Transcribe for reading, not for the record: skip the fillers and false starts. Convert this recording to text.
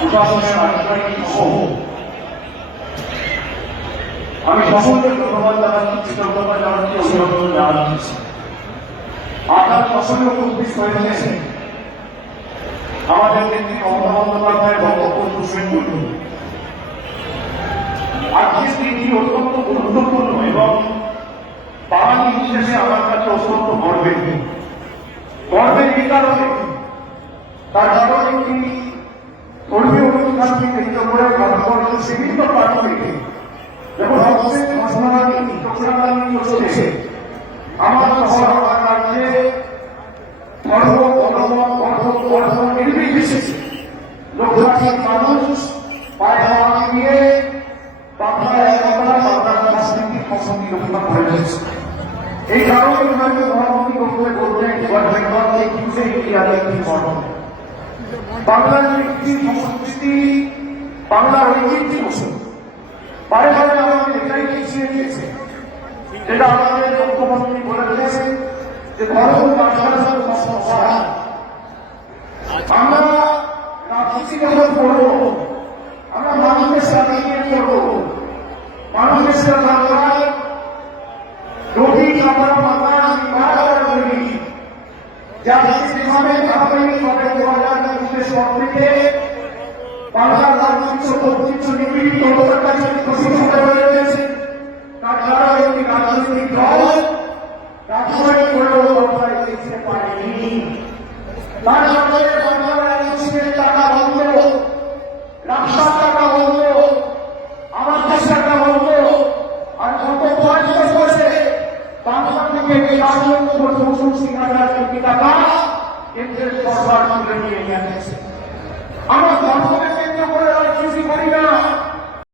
প্রশাসনের আধিকারিক সহ আমি সকলকে ধন্যবাদ জানাচ্ছি, কৃতজ্ঞতা জানাচ্ছি, অভিনন্দন জানাচ্ছি। আপনার সকলে উপস্থিত হয়েছে আমাদের নেত্রী মমতা বন্দ্যোপাধ্যায়ের বক্তব্য শুনবেন বলুন। আজকের দিনটি অত্যন্ত গুরুত্বপূর্ণ এবং বাঙালি হিসেবে আমার কাছে অত্যন্ত গর্বের। এই কারণে তার কারণ একটি ধর্মীয় অনুষ্ঠান থেকে করে ভারতবর্ষের বিভিন্ন প্রান্ত থেকে যেমন চলছে আমার শহর আমার রাজ্যে ধর্ম ধর্ম নির্বিশেষে লক্ষাধিক মানুষ পায়ে হাত দিয়ে বাংলার একতা বাংলার সাংস্কৃতিক সংস্কৃতি রক্ষা করে রয়েছে। এই কারণে প্রধানমন্ত্রী বক্তব্যে বলতেন বাংলার কৃষ্টি সংস্কৃতি বাংলার ঐতিহ্য বারে বারে আমাদের এটাই পিছিয়ে দিয়েছে, যেটা আমাদের মুখ্যমন্ত্রী বলে দিয়েছে যে ধর্ম আমরা রাজনীতি যখন করবো আমরা মানুষের সাথে নিয়ে করবো, মানুষের সাথে বাংলায় রোগী খাবার বাংলা তৈরি যা যেভাবে আগামী 2020 সব থেকে বাংলার রাজনীতি ঐতিহ্য নিপীড়িত কাছে ঘোষিত হয়ে রয়েছে। তার দ্বারা একটি রাজনৈতিক দল